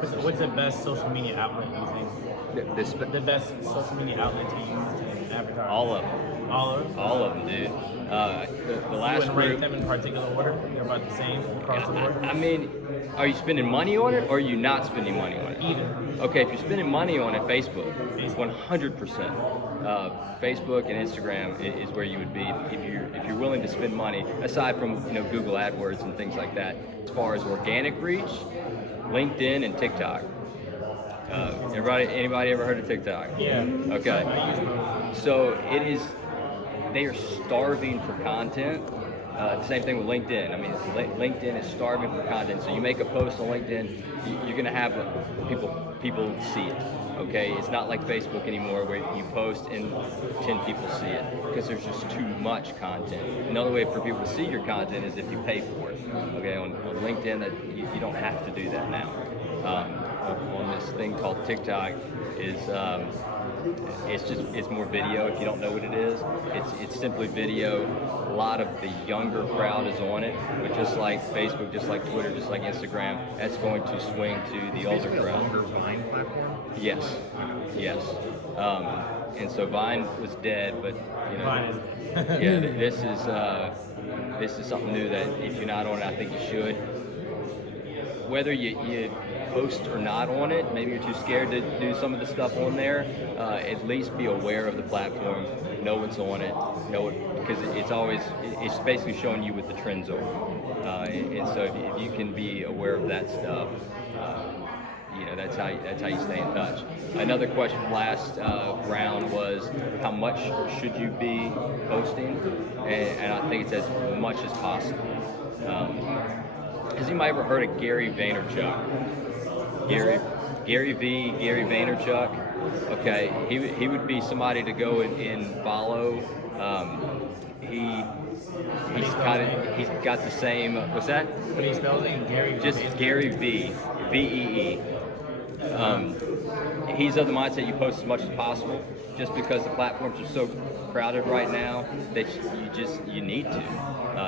What's the best social media outlet you think? The best social media outlet to use to advertise? All of them. All of them? All of them, dude. The You last wouldn't rate group. them in particular order? They're about the same across the board? I mean, are you spending money on it, or are you not spending money on it? Either. Okay, if you're spending money on it, Facebook, 100%. Facebook and Instagram is where you would be if you're willing to spend money. Aside from Google AdWords and things like that. As far as organic reach, LinkedIn and TikTok. Anybody ever heard of TikTok? Yeah. Okay. I use both. So they are starving for content. The same thing with LinkedIn. I mean, LinkedIn is starving for content. So you make a post on LinkedIn, you're gonna have people see it. Okay, it's not like Facebook anymore where you post and 10 people see it because there's just too much content. Another way for people to see your content is if you pay for it. Okay, on LinkedIn, that you don't have to do that now. On this thing called TikTok is it's more video. If you don't know what it is, it's simply video. A lot of the younger crowd is on it, but just like Facebook, just like Twitter, just like Instagram, that's going to swing to the older crowd. A longer Vine platform? Yes. And so Vine was dead, but Vine is yeah, this is something new that if you're not on it, I think you should. Whether you post or not on it, maybe you're too scared to do some of the stuff on there, at least be aware of the platform, know what's on it, because it's basically showing you what the trends are. And so if you can be aware of that stuff, that's how you stay in touch. Another question from last round was how much should you be posting, and I think it's as much as possible. Has anybody ever heard of Gary Vaynerchuk? Gary Vaynerchuk. Okay, he would be somebody to go and follow. He's got the same. What's that? What do you spell it? Gary. Just Gary Vee. He's of the mindset you post as much as possible, just because the platforms are so crowded right now that you need to.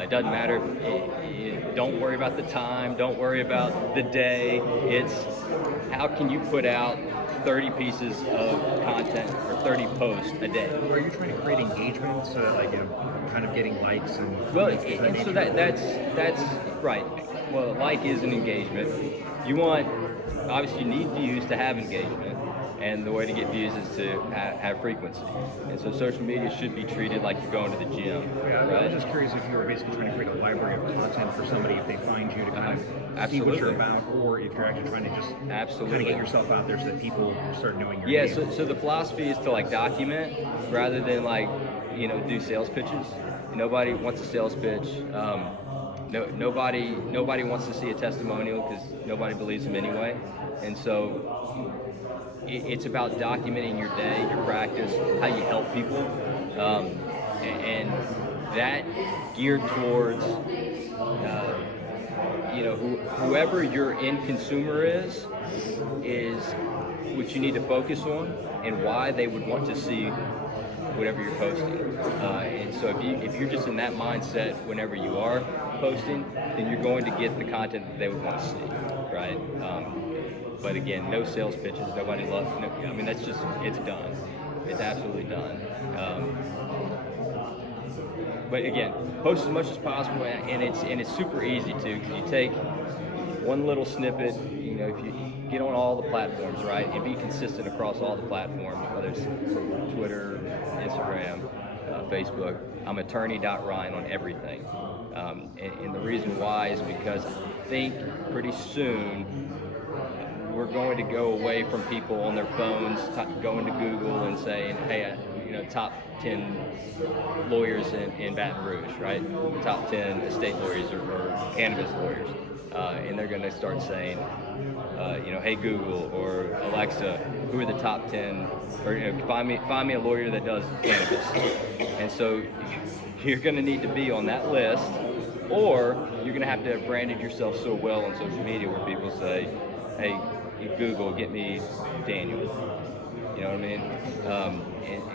It doesn't matter. Don't worry about the time. Don't worry about the day. It's how can you put out 30 pieces of content or 30 posts a day. Are you trying to create engagement so that kind of getting likes and well, and so that's right. Well, like is an engagement. Obviously you need views to have engagement, and the way to get views is to have frequency. And so social media should be treated like you're going to the gym, right? I'm just curious if you were basically trying to create a library of content for somebody if they find you to kind of see what you're about, or if you're actually trying to just kind of get yourself out there so that people start knowing your name. So the philosophy is to document rather than do sales pitches. Nobody wants a sales pitch. Nobody wants to see a testimonial because nobody believes them anyway. And so it's about documenting your day, your practice, how you help people, and that geared towards whoever your end consumer is what you need to focus on and why they would want to see whatever you're posting. And so if you're just in that mindset whenever you are posting, then you're going to get the content that they would want to see, right? But again, no sales pitches. Nobody loves. That's just it's done. It's absolutely done. But again, post as much as possible, and it's super easy too, because you take one little snippet. If you get on all the platforms, right, and be consistent across all the platforms, whether it's Twitter, Instagram, Facebook. I'm attorney.ryan on everything. And the reason why is because I think pretty soon we're going to go away from people on their phones going to Google and saying, hey, top 10 lawyers in Baton Rouge, right? The top 10 estate lawyers or cannabis lawyers. And they're going to start saying, hey Google or Alexa, who are the top 10, or find me a lawyer that does cannabis. And so you're going to need to be on that list, or you're going to have to have branded yourself so well on social media where people say, hey Google, get me Daniel. You know what I mean?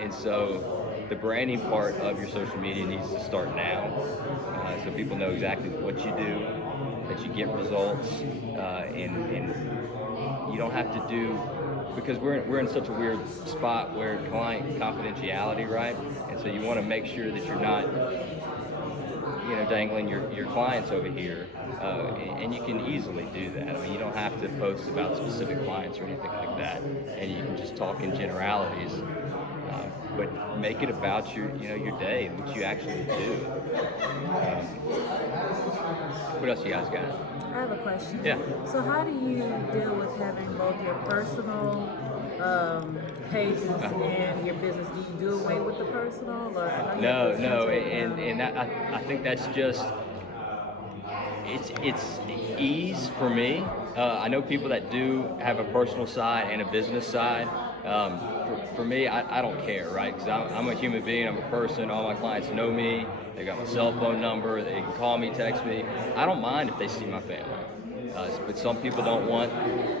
And so the branding part of your social media needs to start now, so people know exactly what you do, that you get results, and have to do, because we're in such a weird spot where client confidentiality, right? And so you want to make sure that you're not, dangling your clients over here, and you can easily do that. I mean, you don't have to post about specific clients or anything like that, and you can just talk in generalities. But make it about your day and what you actually do. What else you guys got? I have a question. Yeah. So how do you deal with having both your personal pages and your business? Do you do away with the personal, or No, and I think that's just it's ease for me. I know people that do have a personal side and a business side. For me, I don't care, right? Because I'm a human being, I'm a person, all my clients know me, they got my cell phone number, they can call me, text me. I don't mind if they see my family. But some people don't want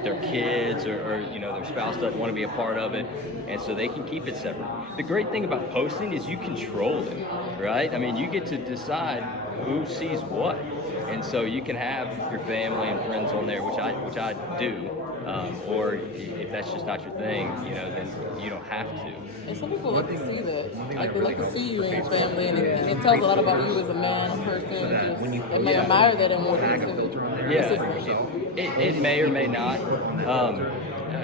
their kids or their spouse doesn't want to be a part of it, and so they can keep it separate. The great thing about posting is you control it, right? I mean, you get to decide who sees what, and so you can have your family and friends on there, which I do. Or if that's just not your thing, then you don't have to. And some people like to see that. Like, they like to see you and your family, and it tells a lot about you as a man, person. They may admire that and want to. It may or may not.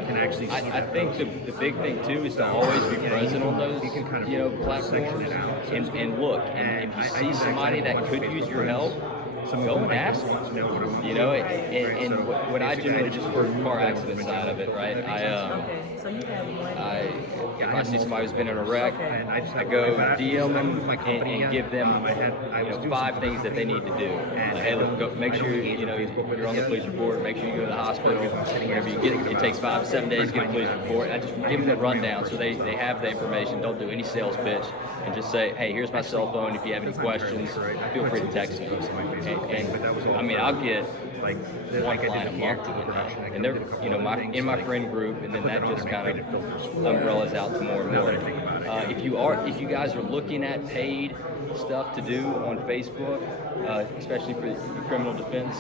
I think the big thing too is to always be present on those platforms and look. And if you see somebody that could use your help, go and ask them. And what I generally, just for the car accident side of it, right? If I see somebody who's been in a wreck, I go DM them and give them 5 things that they need to do. Hey, look, go, make sure you're on the police report. Make sure you go to the hospital. Whenever you get it takes 5 to 7 days to get a police report. I just give them the rundown so they have the information. Don't do any sales pitch, and just say, hey, here's my cell phone. If you have any questions, feel free to text me. And I mean, I'll get one client a month doing that, and they're in my friend group, and then that just kind of umbrellas out to more and more. If you guys are looking at paid stuff to do on Facebook, especially for criminal defense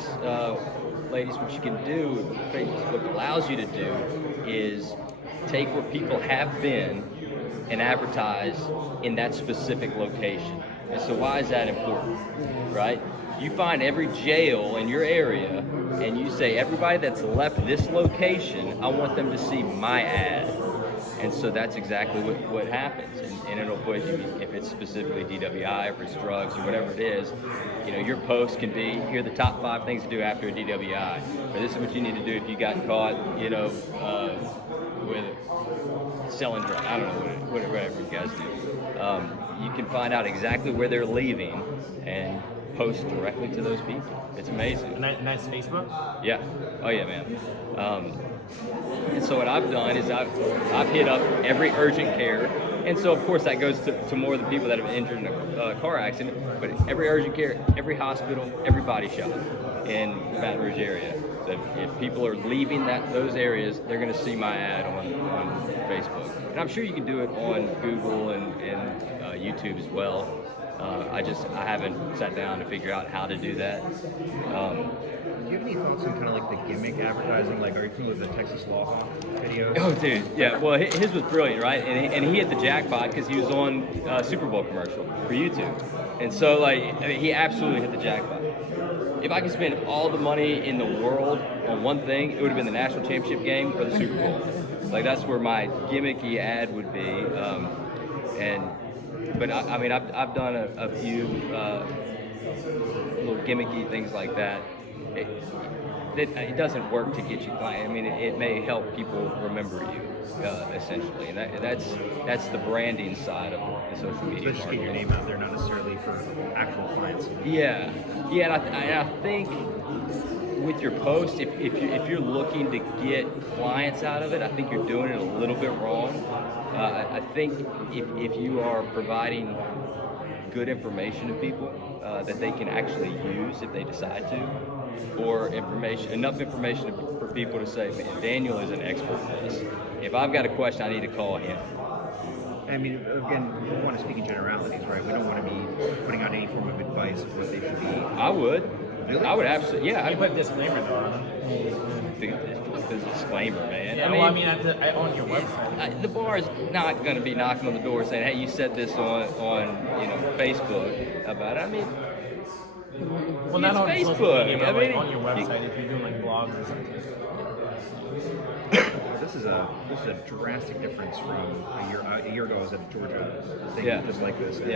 ladies, what you can do, what Facebook allows you to do, is take where people have been and advertise in that specific location. And so why is that important, right? You find every jail in your area and you say, everybody that's left this location, I want them to see my ad. And so that's exactly what happens. And it'll put you, if it's specifically DWI, if it's drugs or whatever it is, your post can be, here are the top 5 things to do after a DWI. Or this is what you need to do if you got caught, with selling drugs. I don't know, whatever you guys do. You can find out exactly where they're leaving and post directly to those people. It's amazing. And that's Facebook? Yeah. Oh yeah, man. And so what I've done is I've hit up every urgent care, and so of course that goes to more of the people that have been injured in a car accident, but every urgent care, every hospital, every body shop in the Baton Rouge area. So if people are leaving those areas, they're going to see my ad on Facebook. And I'm sure you can do it on Google and YouTube as well. I haven't sat down to figure out how to do that. Do you have any thoughts on kind of like the gimmick advertising? Like, are you familiar with the Texas Law videos? Oh, dude, yeah. Well, his was brilliant, right? And he hit the jackpot because he was on a Super Bowl commercial for YouTube. And so, he absolutely hit the jackpot. If I could spend all the money in the world on one thing, it would have been the national championship game or the Super Bowl. That's where my gimmicky ad would be. But I've done a few little gimmicky things like that. It doesn't work to get you clients. I mean, it may help people remember you, essentially, and that's the branding side of the social media. So just get your name out there, not necessarily for actual clients. Yeah, and I think with your post, if you're looking to get clients out of it, I think you're doing it a little bit wrong. I think if you are providing good information to people that they can actually use if they decide to, or enough information for people to say, man, Daniel is an expert in this. If I've got a question, I need to call him. I mean, again, we want to speak in generalities, right? We don't want to be putting out any form of advice of what they should be. I would. Really? I would absolutely, yeah. I put a disclaimer though on them. the disclaimer, man. Yeah, on your website. The bar is not going to be knocking on the door saying, "Hey, you said this on Facebook about it." I mean, well, not on Facebook. Social media, but I mean, on your website if you're doing like blogs or something. This is a drastic difference from a year ago. I was at Georgia thing just like this. And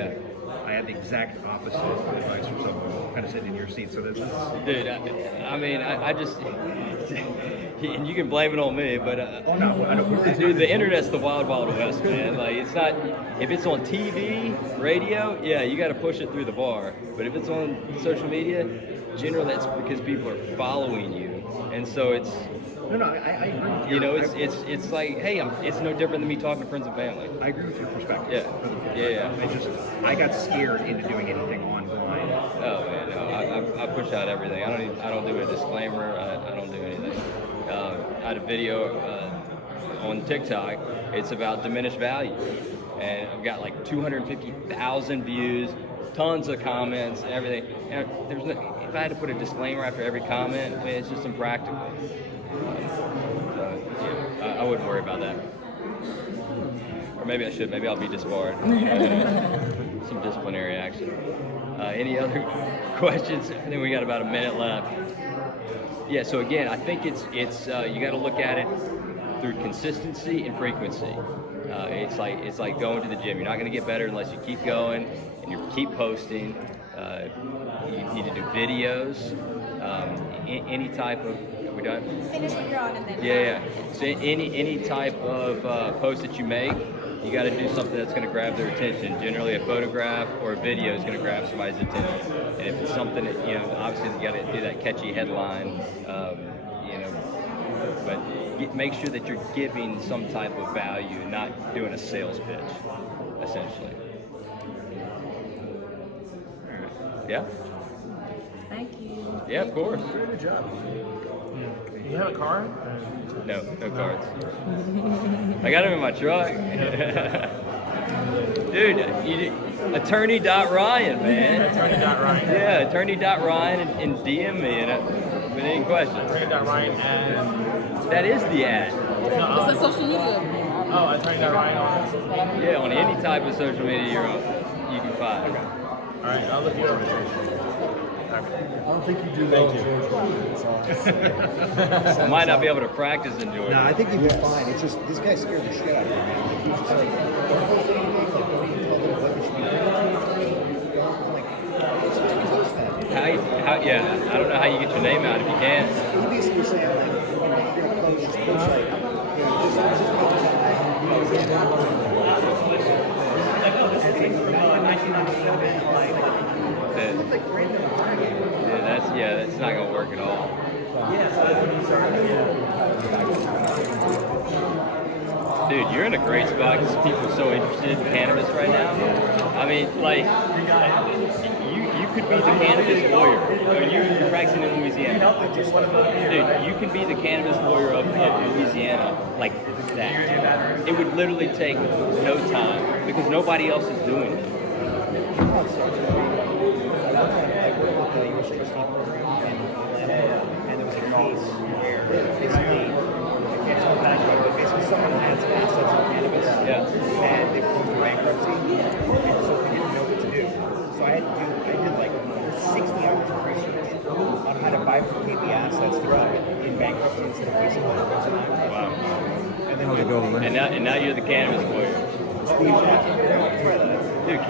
I had the exact opposite advice from someone kind of sitting in your seat. So this is... Dude, I just, and you can blame it on me, but dude, the internet's the wild, wild west, man. Like, it's not, if it's on TV, radio, yeah, you got to push it through the bar. But if it's on social media, generally that's because people are following you, and so it's. No, I agree. You know, it's like, hey, it's no different than me talking to friends and family. I agree with your perspective. Yeah. I got scared into doing anything online. Oh man, no, I push out everything. I don't do a disclaimer. I don't do anything. I had a video on TikTok. It's about diminished value, and I've got like 250,000 views, tons of comments, and everything. And if I had to put a disclaimer after every comment, I mean, it's just impractical. I wouldn't worry about that. Or maybe I should. Maybe I'll be disbarred. Some disciplinary action. Any other questions? I think we got about a minute left. Yeah. So again, I think it's you got to look at it through consistency and frequency. It's like going to the gym. You're not going to get better unless you keep going and you keep posting. You need to do videos. Any type of. Are we done? Finish what you're on and then. Yeah. So any type of post that you make, you got to do something that's going to grab their attention. Generally, a photograph or a video is going to grab somebody's attention. And if it's something that, obviously you got to do that catchy headline, but make sure that you're giving some type of value, not doing a sales pitch, essentially. All right. Yeah? Thank you. Yeah, of course. Good job. Do you have a card? No cards. I got them in my truck. Dude, attorney.Ryan, man. Attorney.Ryan. Yeah, attorney.Ryan and DM me with any questions. Attorney.Ryan and... That is the ad. It's a social media. Oh, attorney.Ryan on social media? Yeah, on any type of social media you can find. Okay. All right, I'll look you over. I don't think you do well in Georgia. I might not be able to practice in Georgia. No, I think you'd be fine. It's just, this guy scared the shit out of me, man. Like, he's just like, don't post anything, like, don't even tell them what you should be doing. I'm like, what's the post that? Yeah, I don't know how you get your name out if you can. He basically saying, like, you're going to post, just post, like, that's not gonna work at all. Dude, you're in a great spot because people are so interested in cannabis right now. I mean, like, you could be the cannabis lawyer. You're practicing in Louisiana. Dude, you could be the cannabis lawyer of Louisiana like that. It would literally take no time because nobody else is doing it. and there was a case where basically, I can't tell back, but basically someone had some assets in cannabis, and they were going through bankruptcy, and so we didn't know what to do. So I did like 60 hours of research on how to bifurcate the assets throughout in bankruptcy instead of wasting money. Wow. And then And now you're the cannabis lawyer. squeeze out. Dude,